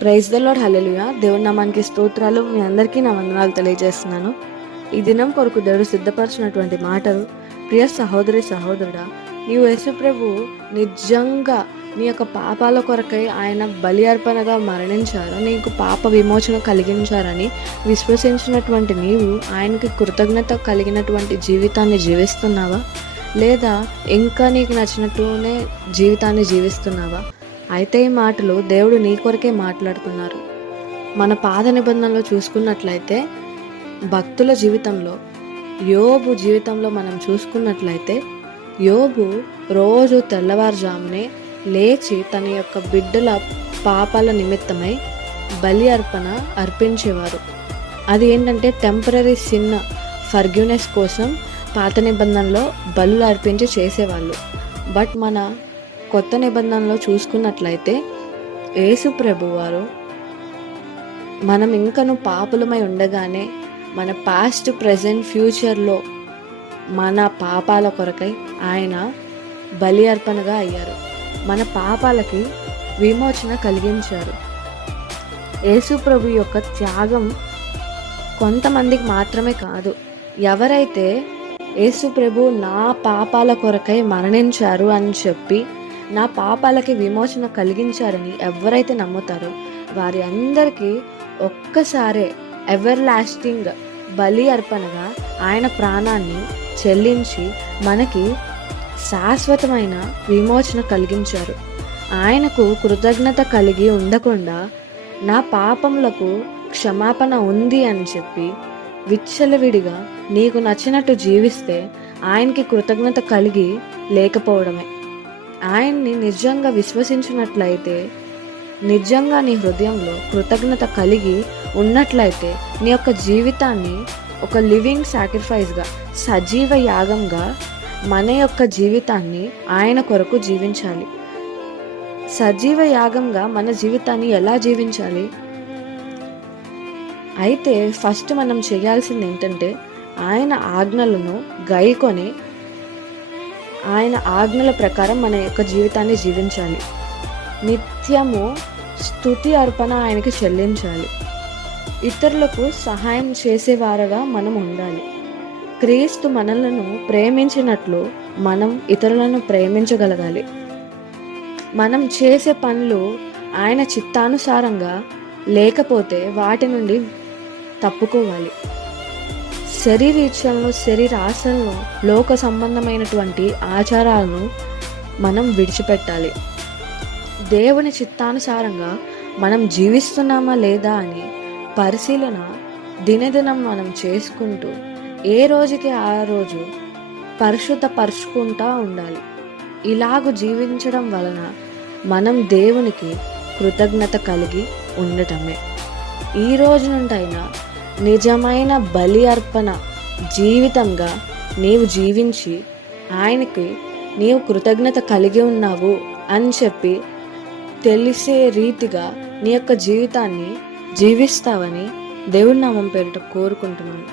Praise the lord, హల్లెలూయా. దేవుని నామానికి స్తోత్రాలు. మీ అందరికీ నా వందనాలు తెలియజేస్తున్నాను. ఈ దినం కొరకు దేవుడు సిద్ధపరిచినటువంటి మాటలు, ప్రియ సహోదరి సహోదరుడా, నీవు యేసు ప్రభు నిజంగా నీ యొక్క పాపాల కొరకై ఆయన బలి అర్పణగా మరణించారు, నీకు పాప విమోచన కలిగించారని విశ్వసించినటువంటి నీవు ఆయనకి కృతజ్ఞత కలిగినటువంటి జీవితాన్ని జీవిస్తున్నావా, లేదా ఇంకా నీకు నచ్చినట్టునే జీవితాన్ని జీవిస్తున్నావా? అయితే ఈ మాటలు దేవుడు నీ కొరకే మాట్లాడుతున్నారు. మన పాత నిబంధనలో చూసుకున్నట్లయితే, భక్తుల జీవితంలో, యోబు జీవితంలో మనం చూసుకున్నట్లయితే, యోబు రోజు తెల్లవారుజామునే లేచి తన యొక్క బిడ్డల పాపాల నిమిత్తమై బలి అర్పణ అర్పించేవారు. అది ఏంటంటే టెంపరరీ సిన్ ఫర్గ్యూనెస్ కోసం పాత నిబంధనలో బలులు అర్పించి చేసేవాళ్ళు. బట్ మన కొత్త నిబంధనలో చూసుకున్నట్లయితే, యేసు ప్రభువారు మనం ఇంకను పాపులమై ఉండగానే మన పాస్ట్, ప్రజెంట్, ఫ్యూచర్లో మన పాపాల కొరకై ఆయన బలి అర్పణగా అయ్యారు. మన పాపాలకి విమోచన కలిగించారు. యేసు ప్రభు యొక్క త్యాగం కొంతమందికి మాత్రమే కాదు. ఎవరైతే యేసు ప్రభు నా పాపాల కొరకై మరణించారు అని చెప్పి, నా పాపాలకి విమోచన కలిగించారని ఎవరైతే నమ్ముతారో వారి అందరికీ ఒక్కసారే ఎవర్ లాస్టింగ్ బలి అర్పణగా ఆయన ప్రాణాన్ని చెల్లించి మనకి శాశ్వతమైన విమోచన కలిగించారు. ఆయనకు కృతజ్ఞత కలిగి ఉండకుండా నా పాపములకు క్షమాపణ ఉంది అని చెప్పి విచ్చలవిడిగా నీకు నచ్చినట్టు జీవిస్తే ఆయనకి కృతజ్ఞత కలిగి లేకపోవడమే. ఆయన్ని నిజంగా విశ్వసించినట్లయితే, నిజంగా నీ హృదయంలో కృతజ్ఞత కలిగి ఉన్నట్లయితే, నీ యొక్క జీవితాన్ని ఒక లివింగ్ సాక్రిఫైస్గా, సజీవ యాగంగా మన యొక్క జీవితాన్ని ఆయన కొరకు జీవించాలి. సజీవ యాగంగా మన జీవితాన్ని ఎలా జీవించాలి? అయితే ఫస్ట్ మనం చేయాల్సింది ఏంటంటే, ఆయన ఆజ్ఞలను గైకొని ఆయన ఆజ్ఞల ప్రకారం మన యొక్క జీవితాన్ని జీవించాలి. నిత్యము స్తుతి అర్పణ ఆయనకి చెల్లించాలి. ఇతరులకు సహాయం చేసేవారుగా మనం ఉండాలి. క్రీస్తు మనలను ప్రేమించినట్లు మనం ఇతరులను ప్రేమించగలగాలి. మనం చేసే పనులు ఆయన చిత్తానుసారంగా లేకపోతే వాటి నుండి తప్పుకోవాలి. శరీరీచ్ఛలను, శరీర ఆశలను, లోక సంబంధమైనటువంటి ఆచారాలను మనం విడిచిపెట్టాలి. దేవుని చిత్తానుసారంగా మనం జీవిస్తున్నామా లేదా అని పరిశీలన దినదినం మనం చేసుకుంటూ ఏ రోజుకి ఆ రోజు పరిశుద్ధపరుచుకుంటూ ఉండాలి. ఇలాగ జీవించడం వలన మనం దేవునికి కృతజ్ఞత కలిగి ఉండటమే. ఈ రోజు నుండైనా నిజమైన బలి అర్పణ జీవితంగా నీవు జీవించి ఆయనకి నీవు కృతజ్ఞత కలిగి ఉన్నావు అని చెప్పి తెలిసే రీతిగా నీ యొక్క జీవితాన్ని జీవిస్తావని దేవుడి నామం పేరిట కోరుకుంటున్నాను.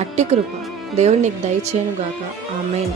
అట్టి కృప దేవుడు నీకు దయచేయును గాక. ఆమేన్.